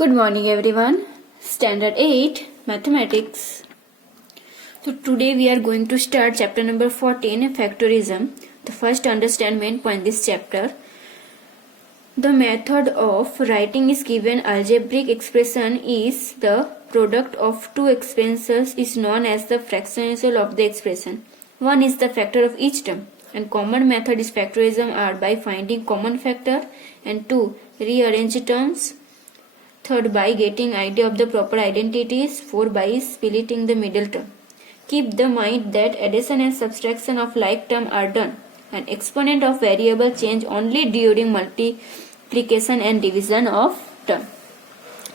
Good morning everyone. Standard 8 Mathematics. So today we are going to start chapter number 14 Factorism. The first understand main point this chapter. The method of writing is given algebraic expression is the product of two exponents is known as the fractional of the expression. One is the factor of each term and common method is factorism are by finding common factor and two rearrange terms. Third, by getting idea of the proper identities. 4, by splitting the middle term. Keep the mind that addition and subtraction of like term are done and exponent of variable change only during multiplication and division of term.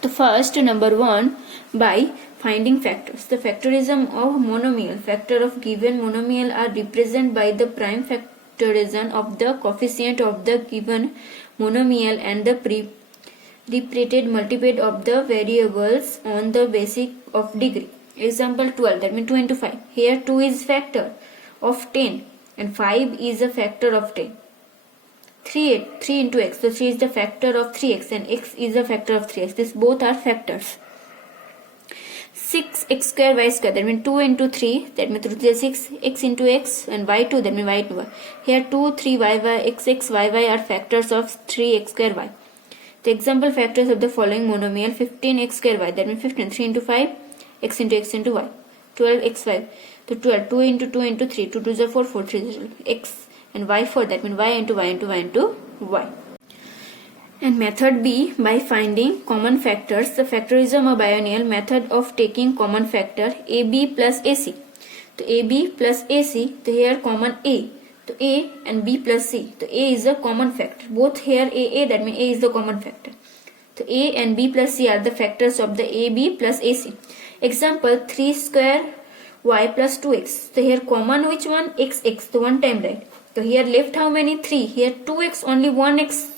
The first, number 1, by finding factors. The factorism of monomial. Factor of given monomial are represented by the prime factorism of the coefficient of the given monomial and the repeated multiplied of the variables on the basis of degree. Example 12, that means 2 into 5. Here 2 is factor of 10 and 5 is a factor of 10. 3 into x, so 3 is the factor of 3x and x is a factor of 3x. These both are factors. 6x square y square, that means 2 into 3, that means 6 x into x and y2, that means y into y. Here 2, 3, y, x, y are factors of 3x square y. The example factors of the following monomial 15x square y, that means 15, 3 into 5, x into y, 12x5, so 12, 2 into 3, 2 to the 4, 4 3 is x and y4, that means y into y into y into y. And method B, by finding common factors, the factorism of binomial method of taking common factor AB plus AC. So AB plus AC, so here common A. So A and B plus C. So A is a common factor. Both here A, that means A is the common factor. So A and B plus C are the factors of the AB plus AC. Example 3 square y plus 2x. So here common which one? X. So one time right. So here left how many? 3. Here 2x, only 1x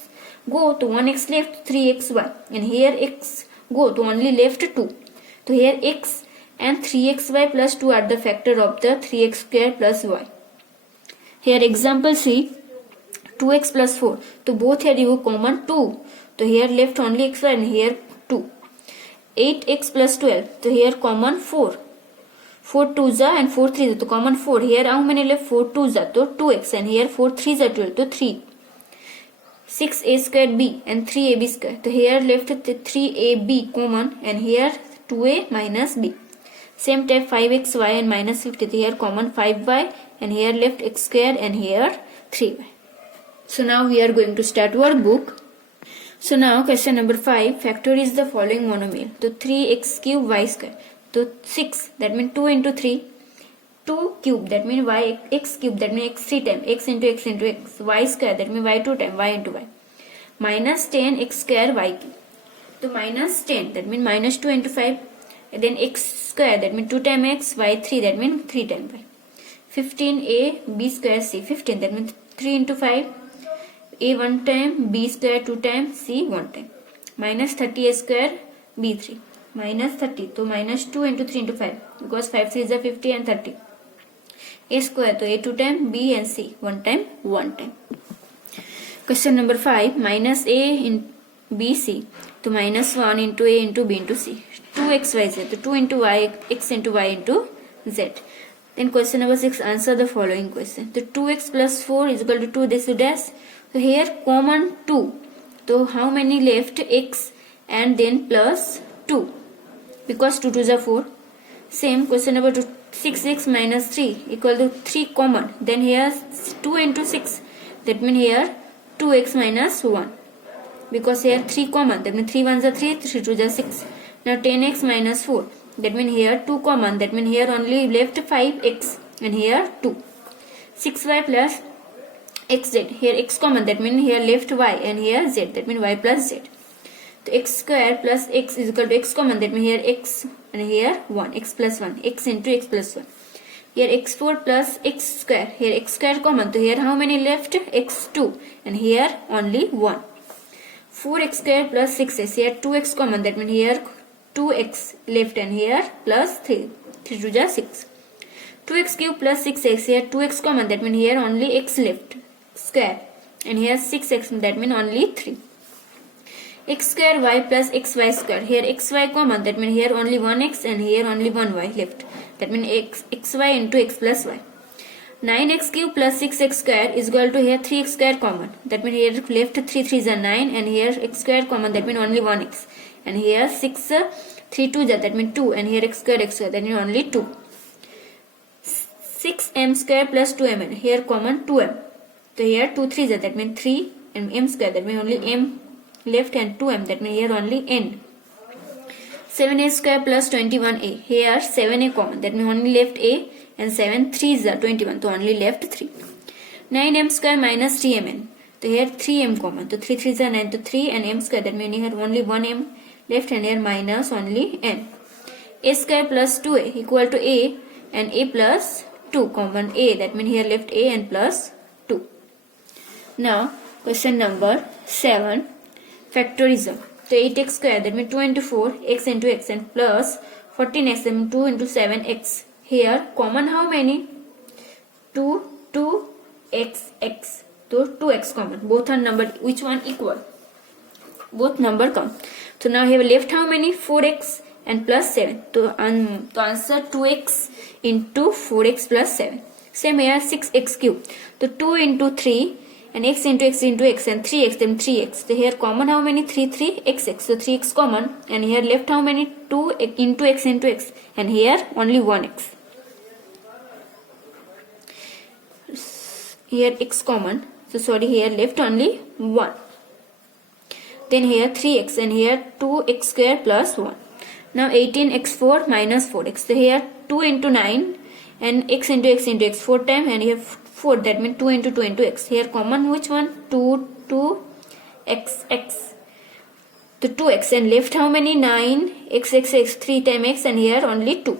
go to 1x left, 3xy. And here x go to only left 2. So here x and 3xy plus 2 are the factor of the 3x square plus y. Here example C, 2x plus 4. So both here you common 2. So here left only x and here 2. 8x plus 12. So here common 4. 4 2s and 4 3s. So common 4. Here how many left? 4 2s. So 2x and here 4 3s 12. So 3. 6a square b and 3ab square. So here left 3ab common and here 2a minus b. Same type 5xy and minus 50. So here common 5y and here left x square and here 3y. So now we are going to start workbook. So now question number 5, factor is the following monomial. So 3x cube y square. So 6, that means 2 into 3. 2 cube, that means y, x cube, that means x 3 times, x into x into x. Y square, that means y 2 times, y into y. Minus 10 x square y cube. So minus 10, that means minus 2 into 5. And then x square, that means 2 times x, y 3, that means 3 times y. 15a b square c, 15, that means 3 into 5. A 1 time, b square 2 times, c 1 time. Minus 30a square, b 3. Minus 30, so minus 2 into 3 into 5. Because 5 3 is a 50 and 30. A square, so a 2 time, b and c 1 time, 1 time. Question number 5, minus a in b c. So minus 1 into a into b into c. 2xyz, so 2 into y, x into y into z. Then question number 6, answer the following question. So 2x plus 4 is equal to 2, this is dash. So here common 2. So how many left? X and then plus 2. Because 2 to is 4. Same question number 2, 6x minus 3 equal to 3 common. Then here 2 into 6. That means here 2x minus 1. Because here 3 common. That means 3 1s are 3, 3 2s are 6. Now 10x minus 4. That means here 2 common. That means here only left 5x and here 2. 6y plus xz. Here x common. That means here left y and here z. That means y plus z. So x square plus x is equal to x common. That means here x and here 1. X plus 1. X into x plus 1. Here x4 plus x square. Here x square common. So here how many left? x2 and here only 1. 4x square plus 6x. Here 2x common. That means here 2x left and here plus 3. 3 to the 6. 2x cube plus 6x. Here 2x common. That means here only x left square. And here 6x. That means only 3. x square y plus xy square. Here xy common, that means here only 1x and here only 1y left. That means xy into x plus y. 9x cube plus 6x square is equal to here 3x square common. That means here left 3 3s are 9 and here x square common, that means only 1x. And here 6 3 2s are, that means 2, and here x square, that means only 2. 6m square plus 2mn, here common 2m. So here 2 3s are, that means 3 and m square, that means only m left, and 2m, that means here only n. 7a square plus 21a, here 7a common, that means only left a, and 7 3s are 21, so only left 3. 9m square minus 3mn, so here 3m common, so 3 3s are 9, so 3 and m square, that means here only 1m left, and here minus only n. A square plus 2a equal to a, and a plus 2 common a, that means here left a and plus 2. Now question number 7, factorism. So 8x square, that means 2 into 4 x into x, and plus 14x, that means 2 into 7x. Here common how many? 2 x x. So 2x common. Both are numbered. Which one equal? Both number come. So now here left how many? 4x and plus 7. So answer 2x into 4x plus 7. Same here 6x cube. So 2 into 3 and x into x into x, and 3x, then 3x. So here common how many? 3 xx. So 3x common, and here left how many? 2 into x into x, and here only 1x. Here x common, so sorry, here left only 1. Then here 3x, and here 2x square plus 1. Now 18x4 minus 4x. So here 2 into 9 and x into x into x 4 times, and here 4, that means 2 into 2 into x. Here common which one? 2 x x. So 2x, and left how many? 9 x x x 3 times x, and here only 2.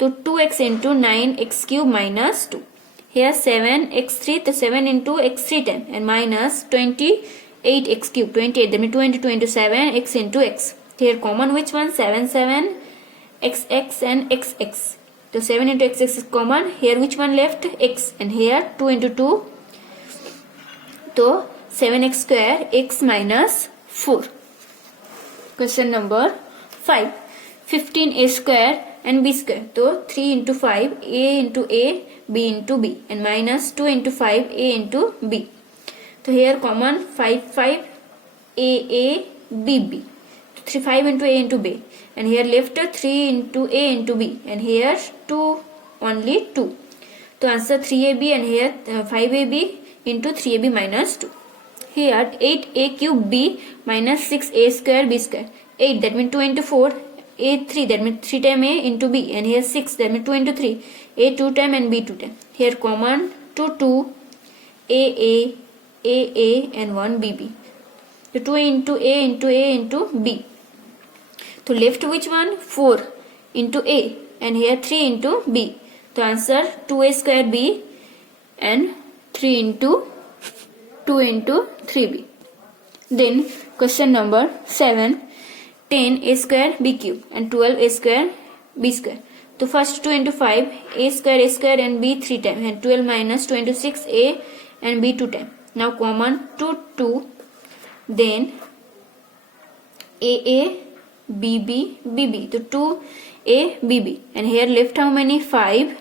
So 2x into 9x cube minus 2. Here 7x3, so 7 into x3 times, and minus 28x cube, 28, that means 2 into 2 into 7 x into x. Here common which one? 7 xx and xx. So 7 into xx is common. Here which one left? X, and here 2 into 2. So 7x square x minus 4. Question number 5. 15a square and b square. So 3 into 5, a into a, b into b, and minus 2 into 5, a into b. So here common 5 a b b. 3 5 into a into b, and here left 3 into a into b, and here 2 only 2. So answer 3ab, and here 5ab into 3ab minus 2. Here 8a cube b minus 6a square b square. 8, that means 2 into 4, a 3, that means 3 times a into b, and here 6, that means 2 into 3, a 2 times and b 2 times. Here common 2 a and 1 bb. So 2 into a into b. So left which one? 4 into a, and here 3 into b. So answer 2a square b and 3 into 2 into 3b. Then question number 7, 10a square b cube and 12a square b square. So first 2 into 5, a square and b 3 times, and 12 minus 2 into 6, a and b 2 times. Now common 2, then a bb bb. So 2a bb, and here left how many? 5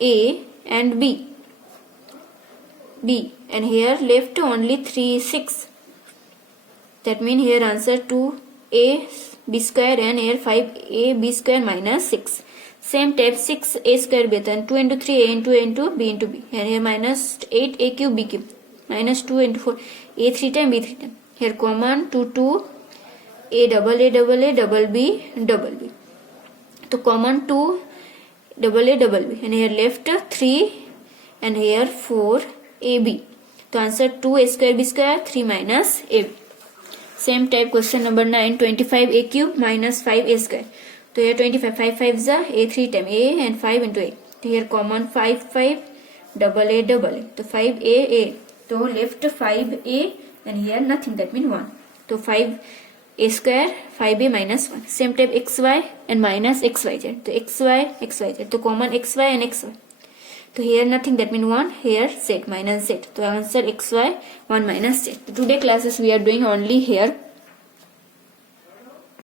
a and b, and here left only 3 6. That means here answer 2a b square, and here 5a b square minus 6. Same type 6a square b, then 2 into 3 a into b into b, and here minus 8a cube b cube, minus 2 into 4 a 3 times b 3 times. Here common 2 a double b. So common 2 double b, and here left 3, and here 4 ab. So answer 2a square b square, 3 minus ab. Same type question number 9, 25a cube minus 5a square. So here 25, 5 5s are a 3 times a and 5 into a. So here common 5 double a. So 5a. So left 5a, and here nothing, that means 1. So 5a square, 5a minus 1. Same type xy and minus xyz. So xyz. So common xy and xy. So here nothing, that means 1. Here z minus z. So answer xy 1 minus z. Today classes we are doing only here